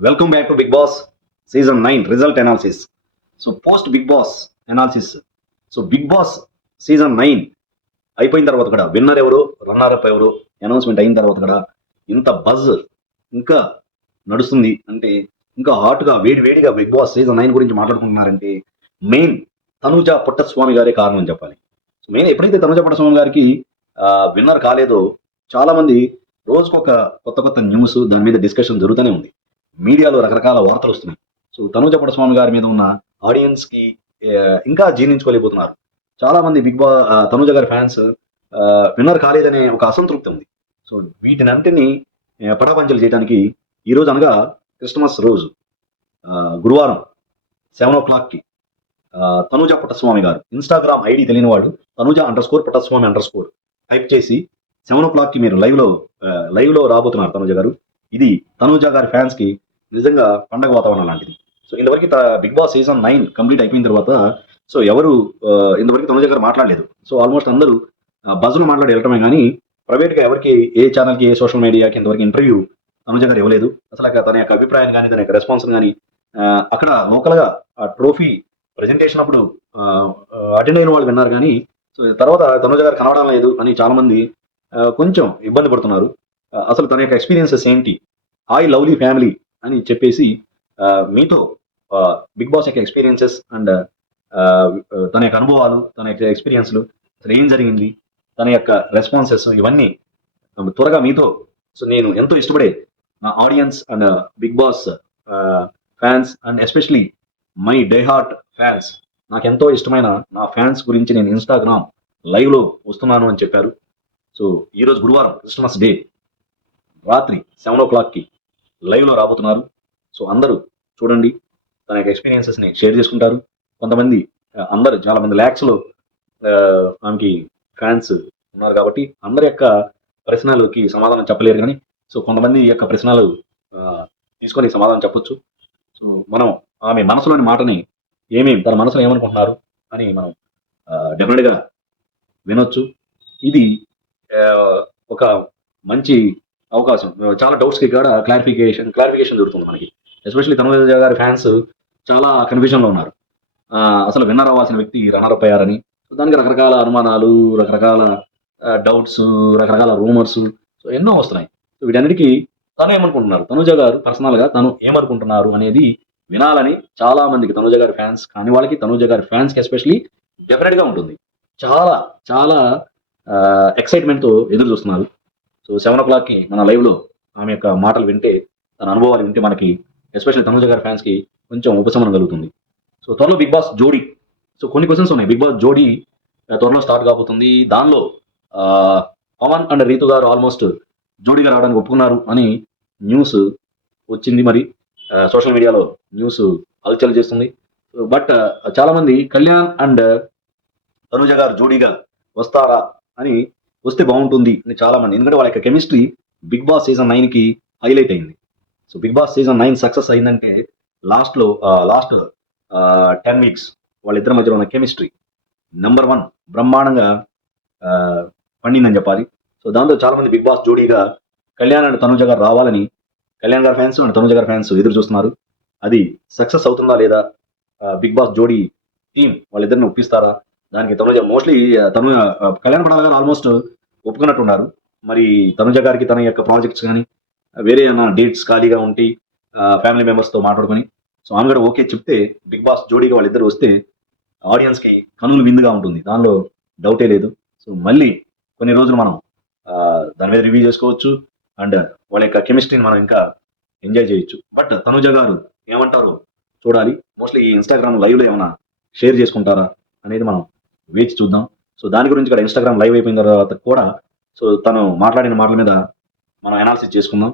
Welcome back to Bigg Boss season 9 result analysis. So post Bigg Boss analysis. So Bigg Boss season 9 అయిపోయిన తర్వాత కూడా winner ఎవరు, runner up ఎవరు announcement అయిన తర్వాత కూడా ఇంత బజ్ ఇంకా నడుస్తుంది అంటే, ఇంకా హాట్గా వేడిగా బిగ్ బాస్ సీజన్ 9 గురించి మాట్లాడుకుంటున్నారంటే మెయిన్ తనుజ పుట్టస్వామి గారే కారణం అని చెప్పాలి. సో మెయిన్ ఎప్పుడైతే తనుజ పుట్టస్వామి గారికి విన్నర్ కాలేదో చాలా మంది రోజుకొక కొత్త కొత్త న్యూస్ దాని మీద డిస్కషన్ జరుగుతూనే ఉంది. మీడియాలో రకరకాల వార్తలు వస్తున్నాయి. సో తనుజ పుట్టస్వామి గారి మీద ఉన్న ఆడియన్స్ కి ఇంకా జీర్ణించుకోలేకపోతున్నారు. చాలా మంది తనుజ గారి ఫ్యాన్స్ విన్నర్ కాలేదనే ఒక అసంతృప్తి ఉంది. సో వీటినంటిని పటాపంచలు చేయడానికి ఈ రోజు అనగా క్రిస్మస్ రోజు గురువారం 7 o'clock తనుజ పుట్టస్వామి గారు ఇన్స్టాగ్రామ్ ఐడి తెలియని వాళ్ళు తనుజ_పుట్టస్వామి_ టైప్ చేసి 7 o'clock మీరు లైవ్ లో రాబోతున్నారు తనుజ గారు. ఇది తనుజ గారి ఫ్యాన్స్ కి నిజంగా పండగ వాతావరణం లాంటిది. సో ఇంతవరకు బిగ్ బాస్ సీజన్ 9 కంప్లీట్ అయిపోయిన తర్వాత సో ఎవరు ఇంతవరకు తనుజ గారు మాట్లాడలేదు. సో ఆల్మోస్ట్ అందరూ బజ్లో మాట్లాడి వెళ్ళటమే కానీ ప్రైవేట్గా ఎవరికి ఏ ఛానల్కి ఏ సోషల్ మీడియాకి ఇంతవరకు ఇంటర్వ్యూ తనుజ గారు ఇవ్వలేదు. అసలు తన యొక్క అభిప్రాయాన్ని కానీ తన యొక్క రెస్పాన్స్ కానీ అక్కడ లోకల్గా ట్రోఫీ ప్రజెంటేషన్ అప్పుడు అటెండ్ అయిన వాళ్ళు విన్నారు కానీ సో తర్వాత తనుజ గారు కనబడడం లేదు అని చాలా మంది కొంచెం ఇబ్బంది పడుతున్నారు. అసలు తన యొక్క ఎక్స్పీరియన్సెస్ ఏంటి, హాయ్ లవ్లీ ఫ్యామిలీ అని చెప్పేసి మీతో బిగ్ బాస్ యొక్క ఎక్స్పీరియన్సెస్ అండ్ తన యొక్క అనుభవాలు, తన యొక్క ఎక్స్పీరియన్స్లు, అసలు ఏం జరిగింది, తన యొక్క రెస్పాన్సెస్ ఇవన్నీ త్వరగా మీతో సో నేను ఎంతో ఇష్టపడే నా audience and Bigg Boss fans and especially my diehard fans, నాకు ఎంతో ఇష్టమైన నా ఫ్యాన్స్ గురించి నేను ఇన్స్టాగ్రామ్ లైవ్లో వస్తున్నాను అని చెప్పారు. సో ఈరోజు గురువారం క్రిస్మస్ డే రాత్రి 7 o'clock లైవ్లో రాబోతున్నారు. సో అందరూ చూడండి, తన యొక్క ఎక్స్పీరియన్సెస్ని షేర్ చేసుకుంటారు. కొంతమంది అందరు చాలా మంది ల్యాక్స్లో ఆమెకి ఫ్యాన్స్ ఉన్నారు కాబట్టి అందరి యొక్క ప్రశ్నలకి సమాధానం చెప్పలేరు కానీ సో కొంతమంది యొక్క ప్రశ్నలు తీసుకొని సమాధానం చెప్పొచ్చు. సో మనం ఆమె మనసులోని మాటని తన మనసులో ఏమనుకుంటున్నారు అని మనం డెఫినెట్గా వినొచ్చు. ఇది ఒక మంచి అవకాశం. చాలా డౌట్స్కి కూడా క్లారిఫికేషన్ దొరుకుతుంది మనకి. ఎస్పెషల్లీ తనుజ గారి ఫ్యాన్స్ చాలా కన్ఫ్యూజన్లో ఉన్నారు. అసలు విన్నర్ అవ్వాల్సిన వ్యక్తి రన్నర్ అప్ అయ్యారని. దానికి రకరకాల అనుమానాలు, రకరకాల డౌట్స్, రకరకాల రూమర్స్ సో ఎన్నో వస్తున్నాయి. సో వీటన్నిటికీ తను ఏమనుకుంటున్నారు, తనుజ గారు పర్సనల్గా తను ఏమనుకుంటున్నారు అనేది వినాలని చాలా మందికి తనుజ గారి ఫ్యాన్స్ కానీ వాళ్ళకి తనుజ గారి ఫ్యాన్స్కి ఎస్పెషల్లీ డెఫినెట్గా ఉంటుంది. చాలా చాలా ఎక్సైట్మెంట్తో ఎదురు చూస్తున్నారు. సో 7 o'clock మన లైవ్లో ఆమె యొక్క మాటలు వింటే, తన అనుభవాలు వింటే మనకి ఎస్పెషల్లీ తనుజ గారి ఫ్యాన్స్కి కొంచెం ఉపశమనం కలుగుతుంది. సో త్వరలో బిగ్ బాస్ జోడీ, సో కొన్ని క్వశ్చన్స్ ఉన్నాయి. బిగ్ బాస్ జోడీ త్వరలో స్టార్ట్ కాబోతుంది. దానిలో పవన్ అండ్ రీతు గారు ఆల్మోస్ట్ జోడీగా రావడానికి ఒప్పుకున్నారు అని న్యూస్ వచ్చింది. మరి సోషల్ మీడియాలో న్యూస్ హల్చల్ చేస్తుంది. బట్ చాలా మంది కళ్యాణ్ అండ్ తనుజ గారు జోడీగా వస్తారా అని, వస్తే బాగుంటుంది అని చాలా మంది, ఎందుకంటే వాళ్ళ యొక్క chemistry Bigg Boss season 9 highlight అయింది. So Bigg Boss season 9 success అయిందంటే లాస్ట్ 10 weeks వాళ్ళిద్దరి మధ్యలో ఉన్న కెమిస్ట్రీ నెంబర్ 1 బ్రహ్మాండంగా పండిందని చెప్పాలి. సో దాంతో చాలా మంది బిగ్ బాస్ జోడీగా కళ్యాణ్ అండ్ తనుజ గారు రావాలని కళ్యాణ్ గారి ఫ్యాన్స్ అండ్ తనుజ గారి ఫ్యాన్స్ ఎదురు చూస్తున్నారు. అది సక్సెస్ అవుతుందా లేదా, బిగ్ బాస్ జోడీ టీమ్ వాళ్ళిద్దరిని ఒప్పిస్తారా, దానికి తనుజ మోస్ట్లీ కళ్యాణ్ పడాల గారు ఆల్మోస్ట్ ఒప్పుకున్నట్టున్నారు. మరి తనుజ గారికి తన యొక్క ప్రాజెక్ట్స్ కానీ వేరే ఏమైనా డేట్స్ ఖాళీగా ఉంటే ఫ్యామిలీ మెంబర్స్తో మాట్లాడుకొని సో ఆమె కూడా ఓకే చెప్తే బిగ్ బాస్ జోడీగా వాళ్ళిద్దరు వస్తే ఆడియన్స్కి కనులు విందుగా ఉంటుంది, దానిలో డౌటే లేదు. సో మళ్ళీ కొన్ని రోజులు మనం దాని మీద రివ్యూ చేసుకోవచ్చు అండ్ వాళ్ళ యొక్క కెమిస్ట్రీని మనం ఇంకా ఎంజాయ్ చేయొచ్చు. బట్ తనుజ గారు ఏమంటారో చూడాలి. మోస్ట్లీ ఈ ఇన్స్టాగ్రామ్ లైవ్లో ఏమైనా షేర్ చేసుకుంటారా అనేది మనం వేచి చూద్దాం. సో దాని గురించి కూడా ఇన్స్టాగ్రామ్ లైవ్ అయిపోయిన తర్వాత కూడా సో తను మాట్లాడిన మాటల మీద మనం అనాలిసిస్ చేసుకుందాం.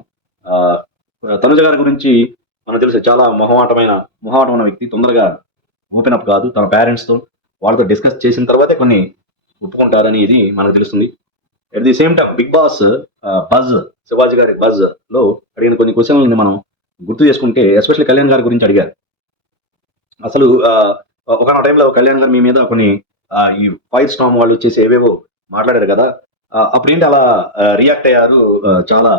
తనుజ గారి గురించి మనకు తెలుసు, చాలా మొహమాటమైన వ్యక్తి, తొందరగా ఓపెన్ అప్ కాదు. తన పేరెంట్స్తో వాళ్ళతో డిస్కస్ చేసిన తర్వాతే కొన్ని ఒప్పుకుంటారని ఇది మనకు తెలుస్తుంది. At the same time Bigg Boss Shivaji గారి లో అడిగిన కొన్ని క్వశ్చన్లని మనం గుర్తు చేసుకుంటే, ఎస్పెషల్లీ కళ్యాణ్ గారి గురించి అడిగారు. అసలు ఒకనొక టైంలో కళ్యాణ్ గారు మీ మీద కొన్ని ఈ ఫైర్ స్టామ్ వాళ్ళు వచ్చేసి ఏవేవో మాట్లాడారు కదా, అప్పుడేంటి అలా రియాక్ట్ అయ్యారు, చాలా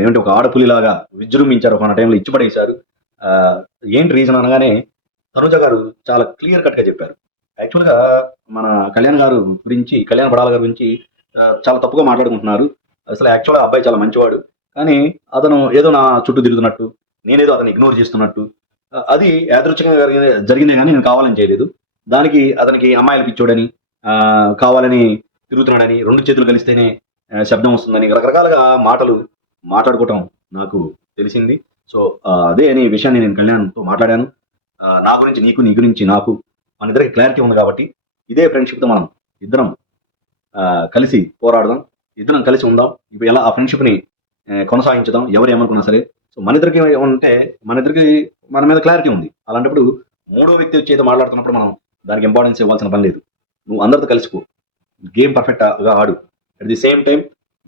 ఏమంటే ఒక ఆడపులిలాగా విజృంభించారు, ఒక టైంలో ఇచ్చిపడేశారు. ఆ, ఏంటి రీజన్ అనగానే తనుజ గారు చాలా క్లియర్ కట్ గా చెప్పారు. యాక్చువల్గా మన కళ్యాణ్ బడాల గారి గురించి చాలా తప్పుగా మాట్లాడుకుంటున్నారు. అసలు యాక్చువల్గా అబ్బాయి చాలా మంచివాడు, కానీ అతను ఏదో నా చుట్టూ తిరుగుతున్నట్టు, నేనేదో అతను ఇగ్నోర్ చేస్తున్నట్టు, అది యాదృచ్ఛికంగా జరిగిందే కానీ నేను కావాలని చేయలేదు. దానికి అతనికి అమ్మాయిలు పిచ్చోడని, ఆ, కావాలని తిరుగుతున్నాడని, రెండు చేతులు కలిస్తేనే శబ్దం వస్తుందని రకరకాలుగా మాటలు మాట్లాడుకోవటం నాకు తెలిసింది. సో అదే అనే విషయాన్ని నేను కళ్యాణ్తో మాట్లాడాను. నా గురించి నీకు, నీ గురించి నాకు, మన ఇద్దరికి క్లారిటీ ఉంది కాబట్టి ఇదే ఫ్రెండ్షిప్తో మనం ఇద్దరం కలిసి పోరాడదాం, ఇద్దరం కలిసి ఉందాం. ఇప్పుడు ఎలా ఆ ఫ్రెండ్షిప్ని కొనసాగించుదాం, ఎవరు ఏమనుకున్నా సరే. సో మన ఇద్దరికి ఉంటే, మన మీద క్లారిటీ ఉంది. అలాంటప్పుడు మూడో వ్యక్తి వచ్చి ఏదో మాట్లాడుతున్నప్పుడు మనం దానికి ఇంపార్టెన్స్ ఇవ్వాల్సిన పని లేదు. నువ్వు అందరితో కలిసిపో, గేమ్ పర్ఫెక్ట్గా ఆడు, at the same time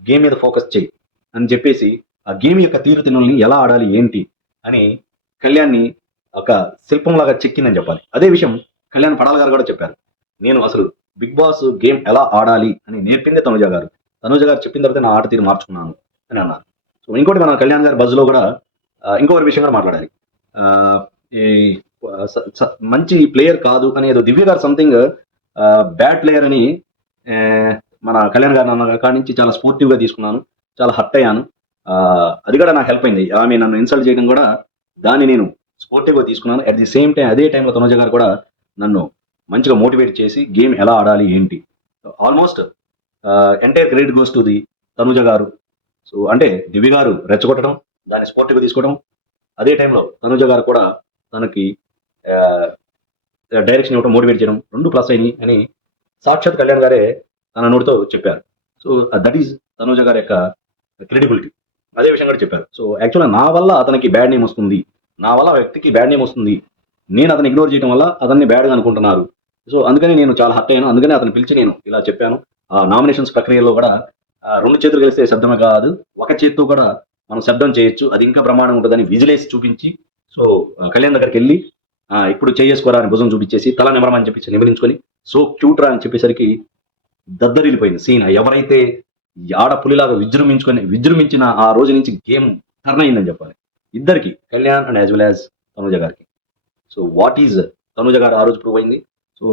game మీద ఫోకస్ చేయి అని చెప్పేసి ఆ గేమ్ యొక్క తీరుతెన్నుల్ని ఎలా ఆడాలి ఏంటి అని కళ్యాణ్ని ఒక శిల్పంలాగా చెక్కిందని చెప్పాలి. అదే విషయం కళ్యాణ్ పడాల గారు కూడా చెప్పారు. నేను అసలు బిగ్ బాస్ గేమ్ ఎలా ఆడాలి అని నేర్పిందే తనుజ గారు. తనుజ గారు చెప్పిన తర్వాత నా ఆట తీరు మార్చుకున్నాను అని అన్నారు. సో ఇంకోటి మన కళ్యాణ్ గారి బజ్లో కూడా ఇంకొక విషయం కూడా మాట్లాడాలి. ఆ, ఈ మంచి ప్లేయర్ కాదు అనేది దివ్య గారు సంథింగ్ బ్యాడ్ ప్లేయర్ అని ఆ, మన కళ్యాణ్ గారు అన్న కాడి నుంచి చాలా స్పోర్టివ్గా తీసుకున్నాను, చాలా హర్ట్ అయ్యాను. అది కూడా నాకు హెల్ప్ అయింది. ఆమె నన్ను ఇన్సల్ట్ చేయడం కూడా దాన్ని నేను స్పోర్టివ్గా తీసుకున్నాను. అట్ ది సేమ్ టైం అదే టైంలో తనుజ గారు కూడా నన్ను మంచిగా మోటివేట్ చేసి గేమ్ ఎలా ఆడాలి ఏంటి, almost entire credit goes to the Tanuja garu. So అంటే దివ్య గారు రెచ్చగొట్టడం, దాన్ని స్పోర్టివ్గా తీసుకోవడం, అదే టైంలో తనుజ గారు కూడా తనకి డైరెక్షన్ ఇవ్వడం, మోటివేట్ చేయడం, రెండు ప్లస్ అయినాయి అని సాక్షాత్ కళ్యాణ్ గారే తన నోటితో చెప్పారు. సో దట్ ఈస్ తనుజ గారి యొక్క క్రెడిబిలిటీ. అదే విషయం కూడా చెప్పారు. సో యాక్చువల్గా నా వల్ల అతనికి బ్యాడ్ నేమ్ వస్తుంది, నా వల్ల ఆ వ్యక్తికి బ్యాడ్ నేమ్ వస్తుంది, నేను అతను ఇగ్నోర్ చేయడం వల్ల అతన్ని బ్యాడ్గా అనుకుంటున్నారు. సో అందుకని నేను చాలా హర్ట్ అయ్యాను. అందుకని అతను పిలిచి నేను ఇలా చెప్పాను. ఆ నామినేషన్స్ ప్రక్రియలో కూడా రెండు చేతులు కలిస్తే శబ్దమే కాదు, ఒక చేతితో కూడా మనం శబ్దం చేయొచ్చు, అది ఇంకా ప్రమాణం ఉంటుందని విజిలేసి చూపించి, సో కళ్యాణ్ దగ్గరికి వెళ్ళి ఇప్పుడు చేసుకోరా అని భుజం చూపించేసి తల నిమరమని చెప్పేసి నిమిరించుకొని సో క్యూట్ రా అని చెప్పేసరికి దద్దరిల్లిపోయింది సీన్. ఎవరైతే ఈ ఆడపులిలాగా విజృంభించిన ఆ రోజు నుంచి గేమ్ టర్న్ అయిందని చెప్పాలి ఇద్దరికి, Kalyan and as well as Tanuja గారికి. సో వాట్ ఈజ్ తనుజ గారు ఆ రోజు ప్రూవ్ అయింది. So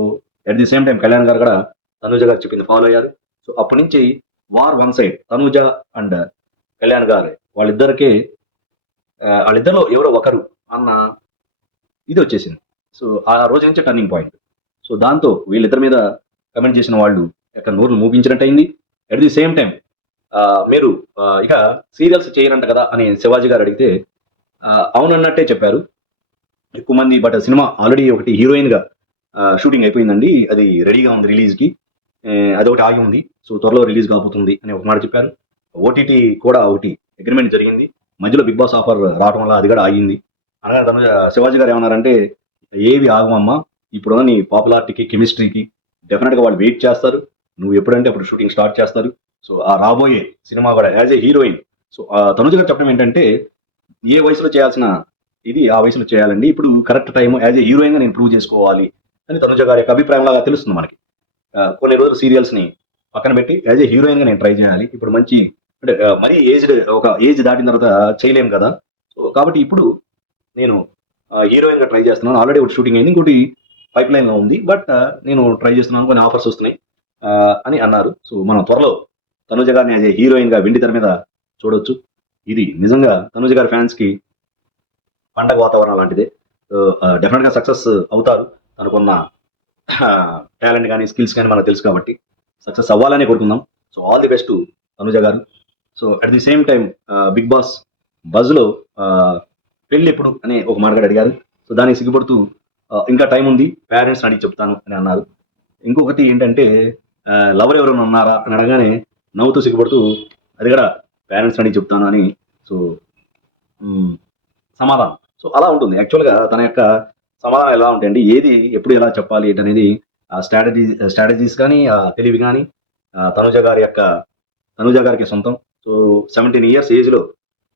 at the same time Kalyan గారు కూడా తనుజ గారు చెప్పింది ఫాలో అయ్యారు. సో అప్పటి నుంచి war one side, Tanuja and Kalyan గారు వాళ్ళిద్దరిలో ఎవరో ఒకరు అన్న ఇది వచ్చేసింది. సో ఆ రోజు నుంచి టర్నింగ్ పాయింట్. సో దాంతో వీళ్ళిద్దరి మీద కమెంట్ చేసిన వాళ్ళు ఎక్కడ నోర్లు మూపించినట్టు అయింది. అట్ ది సేమ్ టైం మీరు ఇక సీరియల్స్ చేయరంట కదా అని శివాజీ గారు అడిగితే అవునన్నట్టే చెప్పారు ఎక్కువ మంది. బట్ సినిమా ఆల్రెడీ ఒకటి హీరోయిన్ గా షూటింగ్ అయిపోయిందండి, అది రెడీగా ఉంది రిలీజ్కి, అది ఒకటి ఆగి ఉంది, సో త్వరలో రిలీజ్ కాబోతుంది అని ఒక మాట చెప్పారు. ఓటీటీ కూడా ఒకటి అగ్రిమెంట్ జరిగింది, మధ్యలో బిగ్ బాస్ ఆఫర్ రావడం వల్ల అది కూడా ఆగింది అనగా శివాజీ గారు ఏమన్నారంటే ఏవి ఆగమమ్మా, ఇప్పుడు నీ పాపులారిటీకి కెమిస్ట్రీకి డెఫినెట్గా వాళ్ళు వెయిట్ చేస్తారు, నువ్వు ఎప్పుడంటే అప్పుడు షూటింగ్ స్టార్ట్ చేస్తారు. సో ఆ రాబోయే సినిమా కూడా as a heroine. So Tanuja గారు చెప్పడం ఏంటంటే ఏ వయసులో చేయాల్సిన ఇది ఆ వయసులో చేయాలండి, ఇప్పుడు కరెక్ట్ టైం యాజ్ ఏ హీరోయిన్గా నేను ప్రూవ్ చేసుకోవాలి అని తనుజ గారి యొక్క అభిప్రాయం లాగా తెలుస్తుంది మనకి. కొన్ని రోజులు సీరియల్స్ని పక్కన పెట్టి యాజ్ ఏ హీరోయిన్గా నేను ట్రై చేయాలి, ఇప్పుడు మంచి అంటే మరీ ఒక ఏజ్ దాటిన తర్వాత చేయలేము కదా, సో కాబట్టి ఇప్పుడు నేను హీరోయిన్గా ట్రై చేస్తున్నాను. ఆల్రెడీ ఒకటి షూటింగ్ అయింది, ఇంకోటి పైప్ లైన్లో ఉంది, బట్ నేను ట్రై చేస్తున్నాను, కొన్ని ఆఫర్స్ వస్తున్నాయి అని అన్నారు. సో మనం త్వరలో తనుజ గారిని యాజ్ ఏ హీరోయిన్గా వెండి తెర మీద చూడొచ్చు. ఇది నిజంగా తనుజ గారి ఫ్యాన్స్కి పండగ వాతావరణం లాంటిదే. డెఫినెట్గా సక్సెస్ అవుతారు, తనకున్న టాలెంట్ కానీ స్కిల్స్ కానీ మనకు తెలుసు కాబట్టి సక్సెస్ అవ్వాలని కోరుకుందాం. So all the best Tanuja garu. So at the same time Bigg Boss బజ్లో పెళ్ళి ఎప్పుడు అనే ఒక మాట అడిగారు. సో దానికి సిగ్గుపడుతూ ఇంకా టైం ఉంది, పేరెంట్స్ అడిగి చెప్తాను అని అన్నారు. ఇంకొకటి ఏంటంటే లవర్ ఎవరైనా ఉన్నారా అని అడగానే నవ్వుతూ సిగ్గుపడుతూ అది కూడా పేరెంట్స్ అడిగి చెప్తాను అని సో సమాధానం. సో అలా ఉంటుంది యాక్చువల్గా తన యొక్క సమాధానం ఎలా ఉంటాయండి, ఏది ఎప్పుడు ఎలా చెప్పాలి ఏంటనేది ఆ స్ట్రాటజీస్ కానీ ఆ తెలివి కానీ తనుజ గారికి సొంతం. సో 17 years ఏజ్లో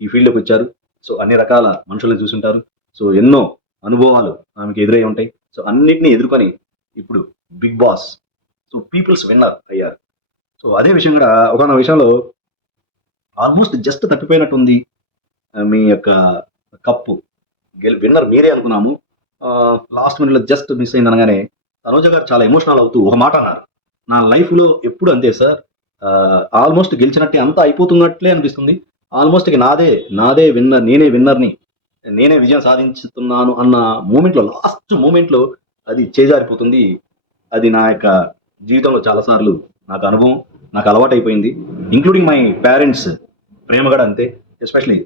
ఈ ఫీల్డ్లోకి వచ్చారు. సో అన్ని రకాల మనుషులను చూసుంటారు. సో ఎన్నో అనుభవాలు ఆమెకి ఎదురై ఉంటాయి. సో అన్నిటినీ ఎదుర్కొని ఇప్పుడు Bigg Boss so people's winner అయ్యారు. సో అదే విషయం కూడా ఒకనొక విషయంలో ఆల్మోస్ట్ జస్ట్ తప్పిపోయినట్టుంది మీ యొక్క కప్పు. విన్నర్ మీరే అనుకున్నాము. లాస్ట్ మినిట్‌లో జస్ట్ మిస్ అయింది అనగానే తనూజ గారు చాలా ఎమోషనల్ అవుతూ ఒక మాట అన్నారు. "నా లైఫ్‌లో ఎప్పుడు అంతే సార్. ఆల్మోస్ట్ గెలిచినట్టే అంతా అయిపోతున్నట్లే అనిపిస్తుంది. ఆల్మోస్ట్ ఇక నాదే విన్నర్. నేనే విన్నర్‌ని. నేనే విజయం సాధించుతున్నాను" అన్న మూమెంట్‌లో లాస్ట్ మూమెంట్‌లో అది చేజారిపోతుంది. అది నా యొక్క జీవితంలో చాలా సార్లు నాకు అనుభవం. నాకు అలవాటైపోయింది. ఇంక్లూడింగ్ మై పేరెంట్స్ ప్రేమ కూడా అంతే. ఎస్పెషల్లీ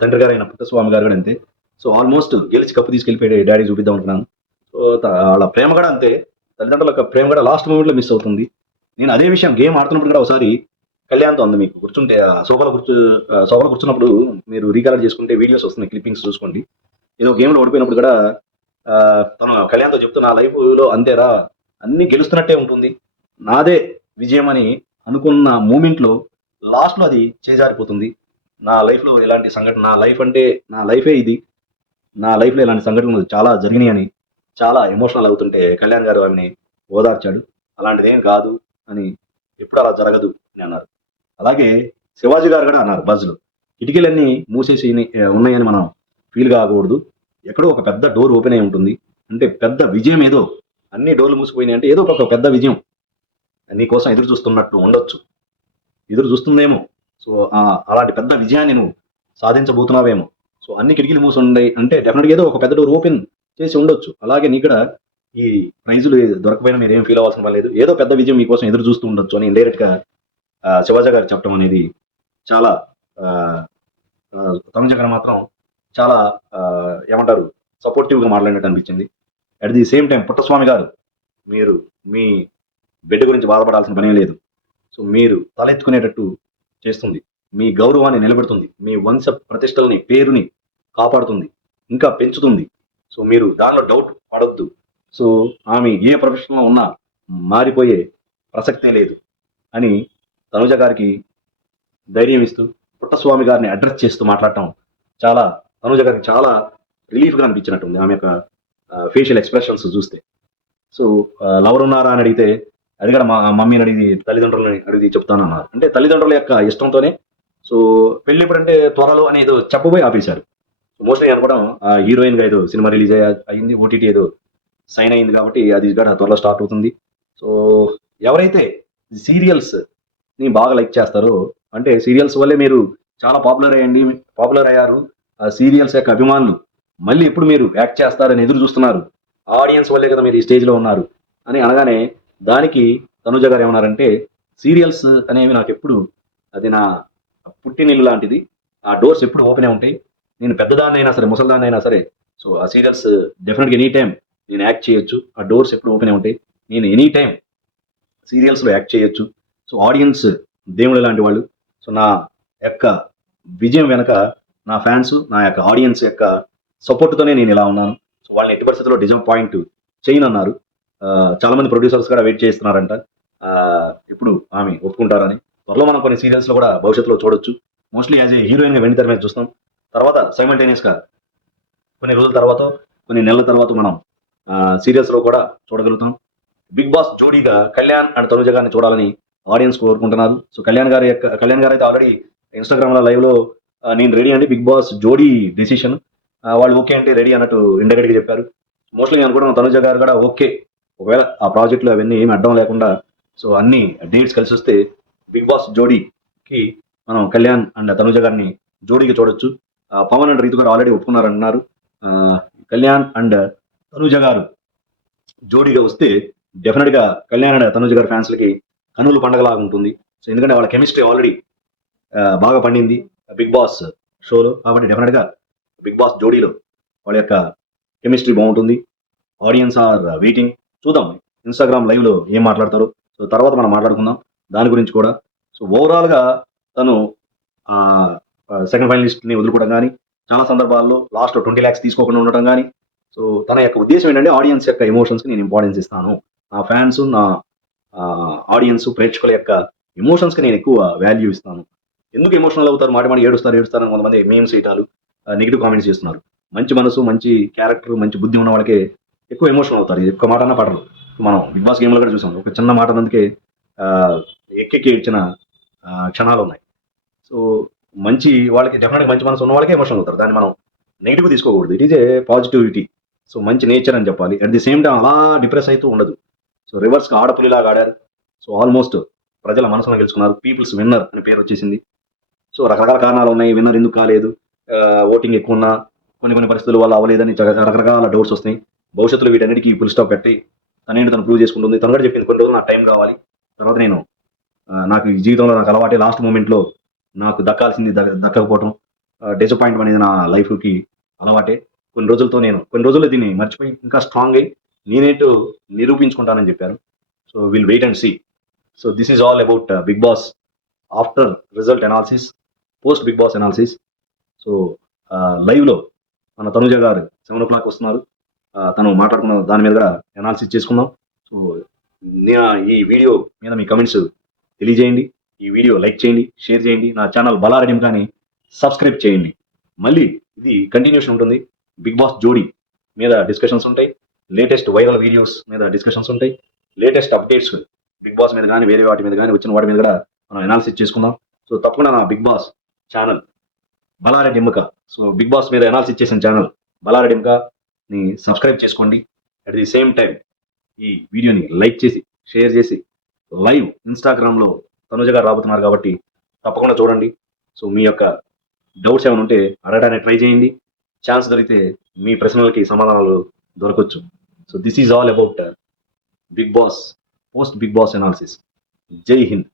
తండ్రి గారైన పుట్టస్వామి గారు కూడా అంతే. సో ఆల్మోస్ట్ గెలిచి కప్పు తీసుకెళ్ళిపోయి డాడీ చూపిద్దాం అనుకున్నాను. సో వాళ్ళ ప్రేమ కూడా అంతే. తల్లిదండ్రుల యొక్క ప్రేమ కూడా లాస్ట్ మూమెంట్‌లో మిస్ అవుతుంది. నేను అదే విషయం గేమ్ ఆడుతున్నప్పుడు కూడా ఒకసారి కళ్యాణ్‌తో అంది మీకు గుర్తుంటే సోఫాలో కూర్చున్నప్పుడు మీరు రీకలెక్ట్ చేసుకుంటే వీడియోస్ వస్తున్నాయి. క్లిప్పింగ్స్ చూసుకోండి. ఏదో గేమ్‌లో ఓడిపోయినప్పుడు కూడా తను కళ్యాణ్‌తో చెప్తూ "నా లైఫ్‌లో అంతేరా అన్నీ గెలుస్తున్నట్టే ఉంటుంది. నాదే విజయం" అని అనుకున్న మూమెంట్‌లో లాస్ట్‌లో అది చేజారిపోతుంది. నా లైఫ్‌లో ఎలాంటి సంఘటన నా లైఫ్ అంటే నా లైఫే ఇది. నా లైఫ్‌లో ఇలాంటి సంఘటనలు చాలా జరిగినాయని చాలా ఎమోషనల్ అవుతుంటే కళ్యాణ్ గారు ఆమెని ఓదార్చాడు. అలాంటిదేం కాదు అని, ఎప్పుడు అలా జరగదు అని అన్నారు. అలాగే శివాజీ గారు కూడా అన్నారు బజ్‌లో. కిటికీలన్నీ మూసేసి ఉన్నాయని మనం ఫీల్ కాకూడదు. ఎక్కడో ఒక పెద్ద డోర్ ఓపెన్ అయి ఉంటుంది. అంటే పెద్ద విజయం ఏదో అన్ని డోర్‌లు మూసిపోయినాయి అంటే ఏదో ఒక పెద్ద విజయం నీ కోసం ఎదురు చూస్తున్నట్టు ఉండొచ్చు. ఎదురు చూస్తుందేమో. సో, అలాంటి పెద్ద విజయాన్ని నువ్వు సాధించబోతున్నావేమో. సో, అన్ని కిటికీలు మూసుండయి అంటే డెఫినిట్‌గా ఏదో ఒక పెద్ద డోర్ ఓపెన్ చేసి ఉండొచ్చు. అలాగే నీకు కూడా ఈ ప్రైజులు దొరకపోయినా మీరేం ఫీల్ అవ్వాల్సిన పని లేదు. ఏదో పెద్ద విజయం మీకోసం ఎదురు చూస్తూ ఉండొచ్చు అని ఇండైరెక్ట్‌గా శివాజీ గారు చెప్పడం అనేది చాలా ఆహ్, తనుజ గారు మాత్రం చాలా ఏమంటారు సపోర్టివ్‌గా మాట్లాడినట్టు అనిపించింది. At the same time Puttaswamy గారు మీరు మీ బిడ్డ గురించి బాధపడాల్సిన పనేం లేదు. సో, మీరు తలెత్తుకునేటట్టు చేస్తుంది. మీ గౌరవాన్ని నిలబెడుతుంది. మీ వంశ ప్రతిష్టలని, పేరుని కాపాడుతుంది. ఇంకా పెంచుతుంది. సో, మీరు దానిలో డౌట్ పడొద్దు. సో, ఆమె ఏ ప్రొఫెషన్‌లో ఉన్నా మారిపోయే ప్రసక్తే లేదు అని తనుజ గారికి ధైర్యం ఇస్తూ, పుట్టస్వామి గారిని అడ్రెస్ చేస్తూ మాట్లాడటం చాలా తనుజ గారికి చాలా రిలీఫ్‌గా అనిపించినట్టుంది. ఆమె యొక్క ఫేషియల్ ఎక్స్‌ప్రెషన్స్ చూస్తే. సో, లవర్ ఉన్నారా అని అడిగితే, అది కూడా మా మమ్మీని అడిగి, తల్లిదండ్రులని అడిగి చెప్తానన్నారు. అంటే తల్లిదండ్రుల యొక్క ఇష్టంతోనే సో, పెళ్ళిప్పుడంటే త్వరలో అని ఏదో చెప్పబోయి ఆపేశారు. మోస్ట్‌లీ అనుకోవడం హీరోయిన్‌గా ఏదో సినిమా రిలీజ్ అయింది. ఓటీటీ ఏదో సైన్ అయింది కాబట్టి అది కూడా త్వరలో స్టార్ట్ అవుతుంది. సో, ఎవరైతే సీరియల్స్‌ని బాగా లైక్ చేస్తారో అంటే సీరియల్స్ వల్లే మీరు చాలా పాపులర్ అయ్యారు. ఆ సీరియల్స్ యొక్క అభిమానులు మళ్ళీ ఎప్పుడు మీరు యాక్ట్ చేస్తారని ఎదురు చూస్తున్నారు. ఆడియన్స్ వల్లే కదా మీరు ఈ స్టేజ్‌లో ఉన్నారు అని అనగానే దానికి తనుజ గారు ఏమన్నారంటే, "సీరియల్స్ అనేవి నాకెప్పుడు అది నా పుట్టినిల్లు లాంటిది. ఆ డోర్స్ ఎప్పుడు ఓపెనే ఉంటాయి. నేను పెద్దదాన్నైనా సరే, ముసలిదాన్నైనా సరే సో, ఆ సీరియల్స్ డెఫినిట్‌గా ఎనీ టైమ్ నేను యాక్ట్ చేయొచ్చు. ఆ డోర్స్ ఎప్పుడు ఓపెనే ఉంటాయి. నేను ఎనీ టైమ్ సీరియల్స్‌లో యాక్ట్ చేయొచ్చు. సో, ఆడియన్స్ దేవుడు లాంటి వాళ్ళు. సో, నా యొక్క విజయం వెనక నా ఫ్యాన్స్, నా యొక్క ఆడియన్స్ యొక్క సపోర్ట్‌తోనే నేను ఇలా ఉన్నాను. సో, వాళ్ళని ఎట్టి పరిస్థితుల్లో డిసప్పాయింట్ చేయనన్నారు. చాలా మంది ప్రొడ్యూసర్స్ కూడా వెయిట్ చేస్తున్నారంట. ఎప్పుడు ఆమె ఒప్పుకుంటారని. త్వరలో మనం కొన్ని సీరియల్స్‌లో కూడా భవిష్యత్తులో చూడొచ్చు. మోస్ట్‌లీ యాస్ ఎ హీరోయిన్‌గా వెండితెర మీద చూస్తాం. తర్వాత సైమల్టేనియస్‌గా కొన్ని రోజుల తర్వాతో, కొన్ని నెలల తర్వాత మనం సీరియల్స్‌లో కూడా చూడగలుగుతాం. 'బిగ్ బాస్' జోడీగా కళ్యాణ్ అండ్ తనుజ గారిని చూడాలని ఆడియన్స్ కోరుకుంటున్నారు. సో, కళ్యాణ్ గారైతే ఆల్రెడీ ఇన్‌స్టాగ్రామ్‌లో లైవ్‌లో నేను రెడీ అండి 'బిగ్ బాస్' జోడీ డెసిషన్. వాళ్ళు ఓకే అంటే రెడీ అన్నట్టు ఇండైరెక్ట్‌గా చెప్పారు. మోస్ట్‌లీ నేను అనుకోవడం తనుజ గారు కూడా ఓకే. ఒకవేళ ఆ ప్రాజెక్ట్‌లో అవన్నీ ఏమి అడ్డం లేకుండా సో, అన్ని డేట్స్ కలిసొస్తే 'బిగ్ బాస్' జోడీకి మనం కళ్యాణ్ అండ్ తనుజ గారిని జోడీగా చూడొచ్చు. పవన్ అండ్ రీతు గారు ఆల్రెడీ ఒప్పుకున్నారంటున్నారు. ఆహ్, కళ్యాణ్ అండ్ తనుజ గారు జోడీగా వస్తే డెఫినెట్‌గా కళ్యాణ్ అండ్ తనుజ గారి ఫ్యాన్స్‌లకి కన్నుల పండగలాగా ఉంటుంది. సో, ఎందుకంటే వాళ్ళ కెమిస్ట్రీ ఆల్రెడీ బాగా పండింది 'బిగ్ బాస్' షోలో. కాబట్టి డెఫినెట్‌గా 'బిగ్ బాస్' జోడీలో వాళ్ళ యొక్క కెమిస్ట్రీ బావుంటుంది. Audience are waiting. చూద్దాం ఇన్‌స్టాగ్రామ్ లైవ్‌లో ఏం మాట్లాడతారో. సో, తర్వాత మనం మాట్లాడుకుందాం దాని గురించి కూడా. సో, ఓవరాల్‌గా తను ఆహ్, సెకండ్ ఫైనలిస్ట్‌ని వదులుకోవడం గాని, చాలా సందర్భాల్లో లాస్ట్ 20,00,000 తీసుకోకుండా ఉండటం గాని, సో, తన యొక్క ఉద్దేశ్యం ఏంటంటే ఆడియన్స్ యొక్క ఎమోషన్స్‌కి నేను ఇంపార్టెన్స్ ఇస్తాను. నా ఫ్యాన్స్, నా ఆడియన్స్, ప్రేక్షకుల యొక్క ఎమోషన్స్‌కి నేను ఎక్కువ వాల్యూ ఇస్తాను. ఎందుకు ఎమోషనల్ అవుతారు? మాటి మాటికి ఏడుస్తారు అని కొంతమంది మీమ్స్ ఎయటాలు, నెగెటివ్ కామెంట్స్ చేస్తున్నారు. మంచి మనసు, మంచి క్యారెక్టర్, మంచి బుద్ధి ఉన్న వాళ్ళకే ఎక్కువ ఎమోషనల్ అవుతారు. ఇది ఒక్క మాట అన్నా పడరు. మనం 'బిగ్ బాస్' గేమ్‌లో కూడా చూసాం. ఒక చిన్న మాట అన్నందుకే ఆహ్, ఎక్కెక్కి ఏడ్చిన క్షణాలున్నాయి. సో మంచి వాళ్ళకి డెఫినెట్గా మంచి మనసు ఉన్న వాళ్ళకి ఎమోషనల్ అవుతారు. దాన్ని మనం నెగిటివ్ తీసుకోకూడదు. It is a positivity. So మంచి నేచర్ అని చెప్పాలి. అట్ ది సేమ్ టైం అలా డిప్రెస్ అవుతూ ఉండదు. సో రివర్స్గా ఆడపులిలాగా ఆడారు. సో ఆల్మోస్ట్ ప్రజల మనసును గెలుచుకున్నారు. పీపుల్స్ విన్నర్ అని పేరు వచ్చేసింది. సో రకరకాల కారణాలు ఉన్నాయి. విన్నర్ ఎందుకు కాలేదు, ఓటింగ్ ఎక్కువ ఉన్నా కొన్ని కొన్ని పరిస్థితుల వల్ల అవ్వలేదని రకరకాల డౌట్స్ వస్తాయి. భవిష్యత్తులో వీటన్నిటికీ ఫుల్ స్టాప్ పెట్టి తనేంటి తను ప్రూవ్ చేసుకుంటుంది. తను కూడా చెప్పింది కొన్ని రోజులు నాకు టైం కావాలి, తర్వాత నేను నాకు ఈ జీవితంలో నాకు అలవాటే లాస్ట్ మూమెంట్లో నాకు దక్కాల్సింది దక్కకపోవటం, డిసప్పాయింట్ అనేది నా లైఫ్కి అలవాటే. కొన్ని రోజుల్లో దీన్ని మర్చిపోయి ఇంకా స్ట్రాంగ్ అయ్యి నేనేంటో నిరూపించుకుంటానని చెప్పారు. So will wait and see. So this is all about Bigg Boss after result analysis, post Bigg Boss analysis. So లైవ్లో మన తనుజ గారు 7 o'clock వస్తున్నారు. తను మాట్లాడుకున్న దాని మీద కూడా అనాలిసిస్ చేసుకుందాం. సో ఈ వీడియో మీద మీ కమెంట్స్ తెలియజేయండి. ఈ వీడియో లైక్ చేయండి, షేర్ చేయండి. నా ఛానల్ బలారెడ్డి కానీ సబ్స్క్రైబ్ చేయండి. మళ్ళీ ఇది కంటిన్యూషన్ ఉంటుంది. బిగ్ బాస్ జోడీ మీద డిస్కషన్స్ ఉంటాయి. లేటెస్ట్ వైరల్ వీడియోస్ మీద డిస్కషన్స్ ఉంటాయి. లేటెస్ట్ అప్డేట్స్ బిగ్ బాస్ మీద కానీ వేరే వాటి మీద కానీ వచ్చిన వాటి మీద కూడా మనం అనాలిసిస్ చేసుకుందాం. సో తప్పకుండా నా బిగ్ బాస్ ఛానల్ బలారెడ్డి ఎముక, సో బిగ్ బాస్ మీద అనాలిసిస్ చేసిన ఛానల్ బలారెడ్డి ఎముకని సబ్స్క్రైబ్ చేసుకోండి. అట్ ది సేమ్ టైం ఈ వీడియోని లైక్ చేసి షేర్ చేసి లైవ్ ఇన్స్టాగ్రామ్లో తనుజ గారు రాబోతున్నారు కాబట్టి తప్పకుండా చూడండి. సో మీ యొక్క డౌట్స్ ఏమైనా ఉంటే అడగడానికి ట్రై చేయండి. ఛాన్స్ దొరికితే మీ ప్రశ్నలకి సమాధానాలు దొరకవచ్చు. So this is all about Bigg Boss, post Bigg Boss analysis. Jai Hind.